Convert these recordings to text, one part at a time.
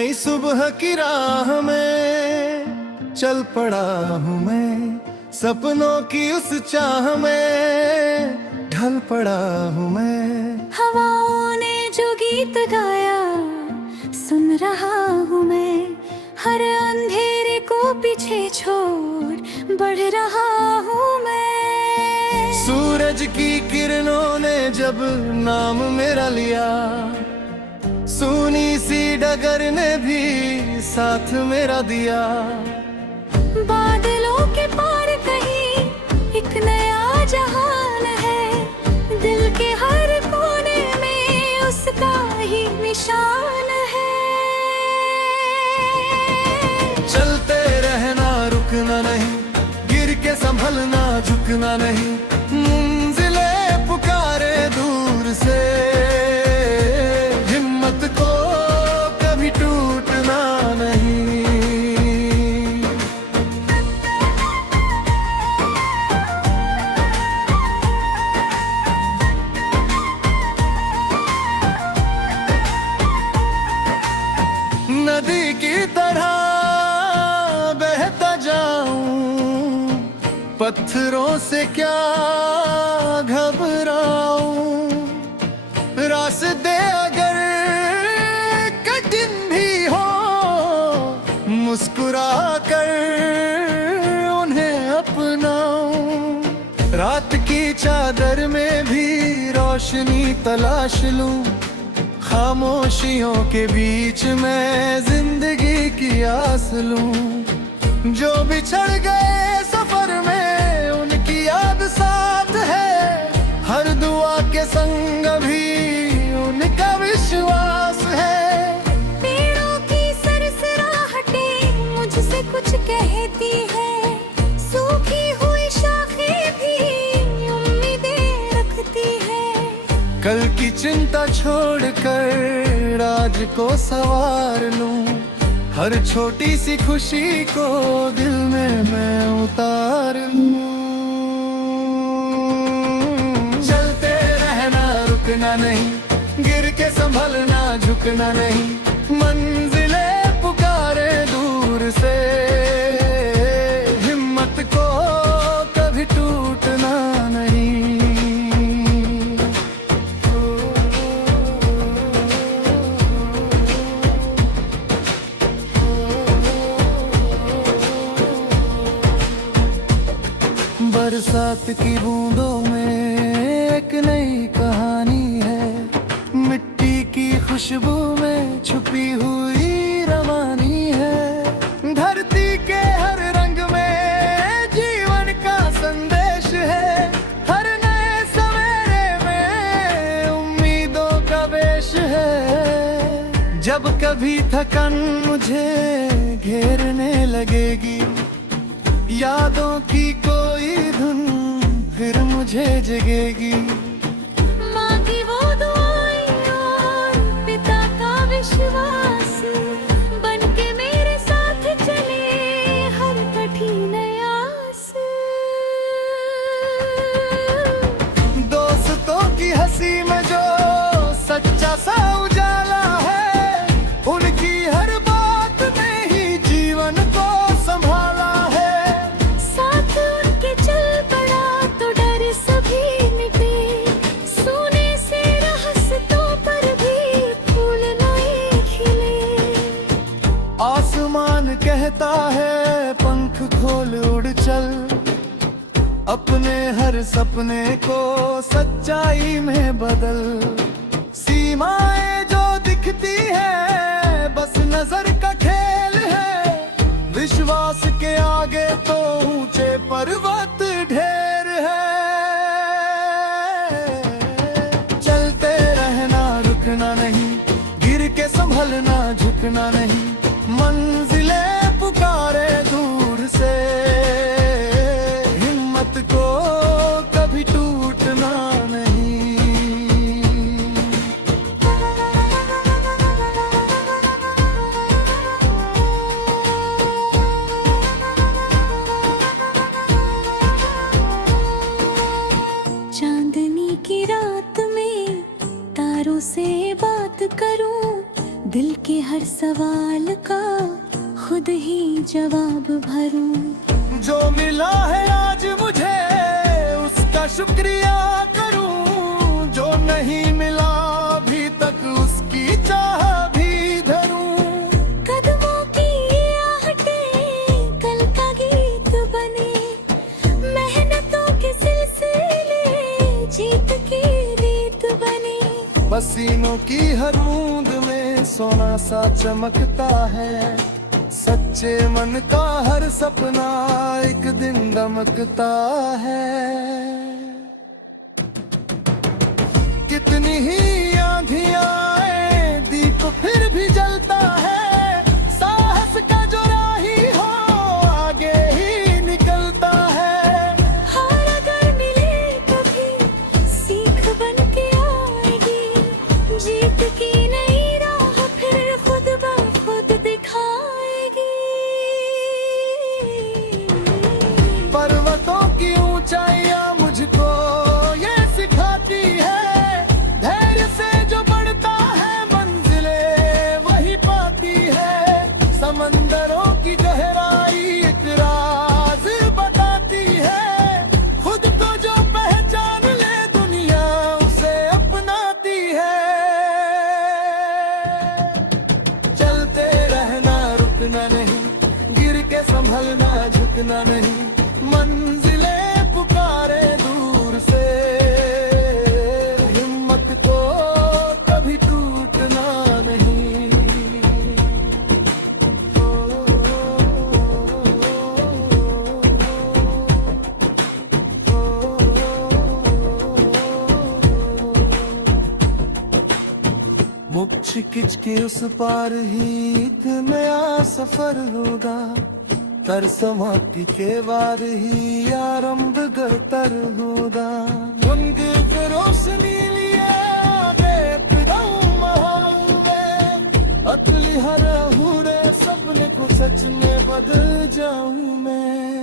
नई सुबह की राह में चल पड़ा हूँ मैं, सपनों की उस चाह में ढल पड़ा हूँ मैं। हवाओं ने जो गीत गाया सुन रहा हूँ मैं, हर अंधेरे को पीछे छोड़ बढ़ रहा हूँ मैं। सूरज की किरणों ने जब नाम मेरा लिया, सूनी सी डगर ने भी साथ मेरा दिया। बादलों के पार कहीं एक नया जहान है, दिल के हर कोने में उसका ही निशान है। चलते रहना रुकना नहीं, गिर के संभलना झुकना नहीं, मंजिले पुकारे दूर से, हिम्मत को कभी टूटना नहीं। नदी की तरह बहता जाऊं, पत्थरों से क्या घबराऊं। रास्ते अगर कठिन भी हो, मुस्कुरा कर उन्हें अपनाऊं। रात की चादर में भी रोशनी तलाश लूं, खामोशियों के बीच में जिंदगी की आस लूं। जो बिछड़ गए सफर में उनकी याद साथ है, हर दुआ के संग भी उनका विश्वास है। पेड़ों की सरसराहटें मुझसे कुछ कहती है, सूखी हुई शाखें भी उम्मीदें रखती है। कल की चिंता छोड़कर आज को सवार लूं, हर छोटी सी खुशी को दिल में मैं उतार लूं। चलते रहना रुकना नहीं, गिर के संभलना झुकना नहीं, मंजिले पुकारे दूर से, हिम्मत को कभी टूटना नहीं। बरसात की बूंदों में एक नई कहानी है, मिट्टी की खुशबू में छुपी हुई रवानी है। धरती के हर रंग में जीवन का संदेश है, हर नए सवेरे में उम्मीदों का वेश है। जब कभी थकन मुझे घेरने लगेगी, यादों की कोई धुन फिर मुझे जगेगी। माँ की वो दुआएं और पिता का विश्वास बन के मेरे साथ चले हर कठिन आस। दोस्तों की हंसी में जो सच्चा सा उजाला है, उनकी हर बात ने ही जीवन को संभाला है। साथ उनके चल पड़ा तो डर सभी मिटे, सोने से रास्तों पर भी फूल नए खिले। आसमान कहता है पंख खोल उड़ चल, अपने हर सपने को सच्चाई में बदल। सीमाएं जो दिखती है बस नजर का खेल है, विश्वास के आगे तो ऊंचे पर्वत ढेर है। चलते रहना रुकना नहीं, गिर के संभलना झुकना नहीं, मंजिले पुकारे दूर से, हिम्मत को कभी टूटना नहीं। चांदनी की रात में तारों से बात करूं, दिल के हर सवाल का खुद ही जवाब भरूं। जो मिला है आज मुझे उसका शुक्रिया करूं, जो नहीं मिला अभी तक उसकी चाह भी धरूं। कदमों की आहटें कल का गीत बने, मेहनतों के सिलसिले जीत की रीत बने। पसीनों की हर बूंद में सोना सा चमकता है, सच्चे मन का हर सपना एक दिन दमकता है। कितनी ही आंधियां आए दीप फिर भी जलता है, साहस का जो राही हो आगे ही निकलता है। हार अगर मिले कभी सीख बन के आएगी, जीत की नई राह फिर खुद ब खुद दिखाएगी। पर्वतों की ऊंचाइयां मुझको ये सिखाती है, धैर्य से जो बढ़ता है मंजिलें वही पाती है। समंदरों की गहराई एक राज बताती है, खुद को जो पहचान ले दुनिया उसे अपनाती है। चलते रहना रुकना नहीं, गिर के संभलना झुकना नहीं। मंजिलें पुकारे दूर से, हिम्मत को कभी टूटना नहीं। मुझ किच के उस पार ही एक नया सफर होगा, कर समाप्ति के वार ही आरंभ गतर होगा। रंग के रोशनी लिए आगे पिराऊं महाऊं मैं, अतली हरा हुरे सपने को सच में बदल जाऊं मैं।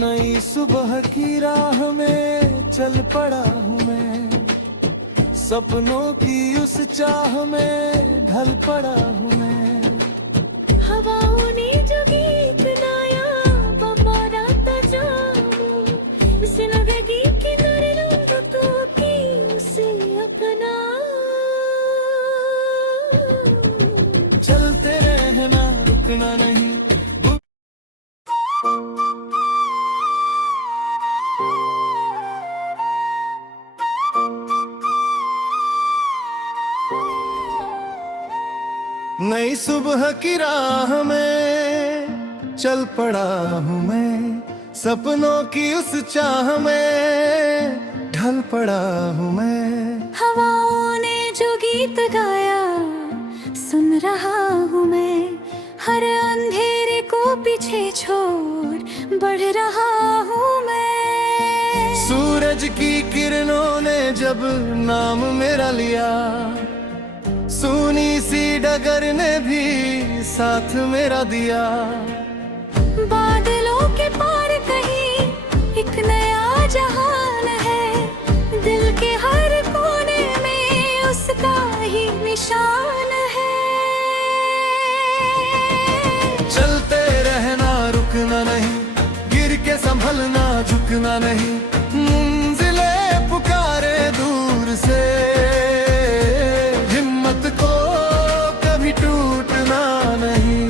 नई सुबह की राह में चल पड़ा हूँ मैं, सपनों की उस चाह में ढल पड़ा हूँ मैं। हवाओं ने जो गीत गाया बम्बारा जाऊं, उसे लगेगी कि नरे लोग तो की उसे अपना। चलते रहना रुकना नहीं। नई सुबह की राह में चल पड़ा हूँ मैं, सपनों की उस चाह में ढल पड़ा हूँ मैं। हवाओं ने जो गीत गाया सुन रहा हूँ मैं, हर अंधेरे को पीछे छोड़ बढ़ रहा हूँ मैं। सूरज की किरणों ने जब नाम मेरा लिया, सूनी सी डगर ने भी साथ मेरा दिया। बादलों के पार कहीं एक नया जहान है, दिल के हर कोने में उसका ही निशान है। चलते रहना रुकना नहीं, गिर के संभलना झुकना नहीं। मंजिलें पुकारे दूर से, हिम्मत को कभी टूटना नहीं।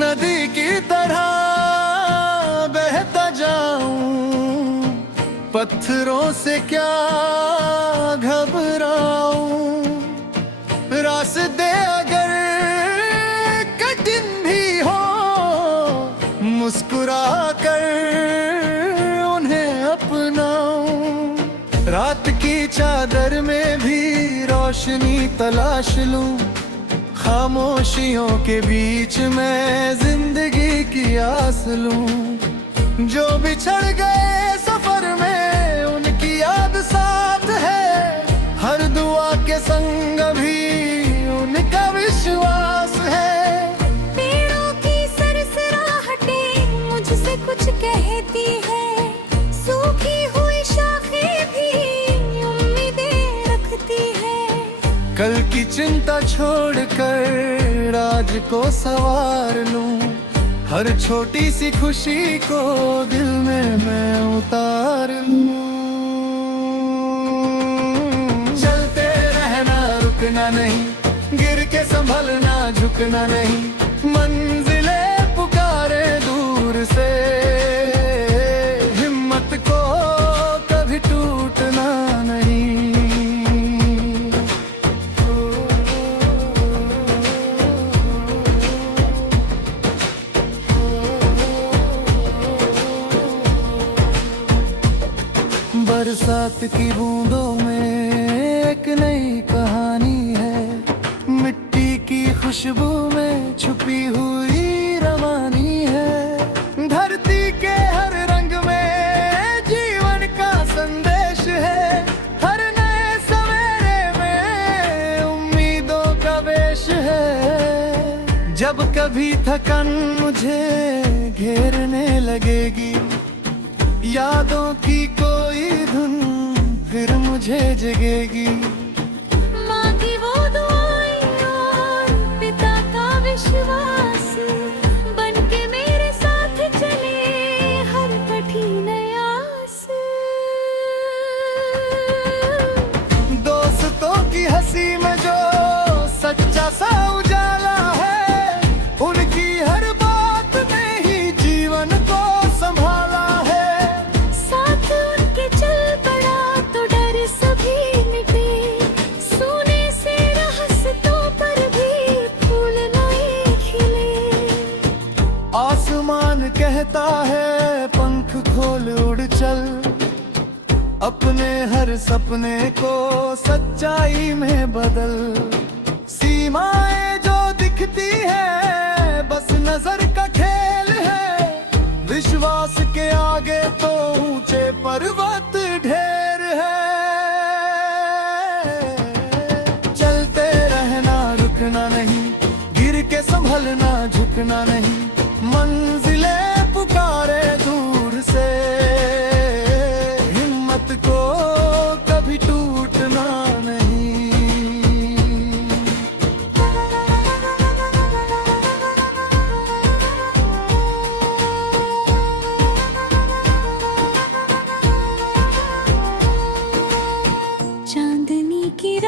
नदी की तरह बहता जाऊं, पत्थरों से क्या घबराऊं। रास्ते अगर कठिन भी हो, मुस्कुरा कर उन्हें अपनाऊं। रात की चादर में भी रोशनी तलाश लूं, खामोशियों के बीच में जिंदगी की आस लूं। जो बिछड़ गए सफर में उनकी याद साथ है, हर दुआ के संग भी उनका विश्वास है। मुझसे कुछ कहती है, सूखी हुई शाखें भी उम्मीदें रखती है। कल की चिंता छोड़कर आज को सवार लूं, हर छोटी सी खुशी को दिल में मैं उतार लूं। चलते रहना रुकना नहीं, गिर के संभलना झुकना नहीं, मंजिले पुकारे दूर से, हिम्मत को कभी टूटना नहीं। बरसात की बूंदों में एक नई कहानी है, मिट्टी की खुशबू में छुपी हुई रवानी है। धरती के हर रंग में जीवन का संदेश है, हर नए सवेरे में उम्मीदों का वेश है। जब कभी थकन मुझे घेरने लगेगी, यादों की कोई धुन फिर मुझे जगेगी। माँ की वो दुआएं और पिता का विश्वास बन के मेरे साथ चले हर कठिन आस। दोस्तों की हंसी में जो सच्चा सा उजाला है, उनकी हर बात ने ही जीवन को संभाला है। साथ उनके चल पड़ा तो डर सभी मिटे, सोने से रास्तों पर भी फूल नए खिले। आसमान कहता है पंख खोल उड़ चल, अपने हर सपने को सच्चाई में बदल। सीमाएं जो दिखती है बस नजर का खेल है, विश्वास के आगे तो ऊंचे पर्वत ढेर है। चलते रहना रुकना नहीं, गिर के संभलना झुकना नहीं, मंजिले पुकारे दूर से, हिम्मत को कभी टूटना नहीं। चांदनी की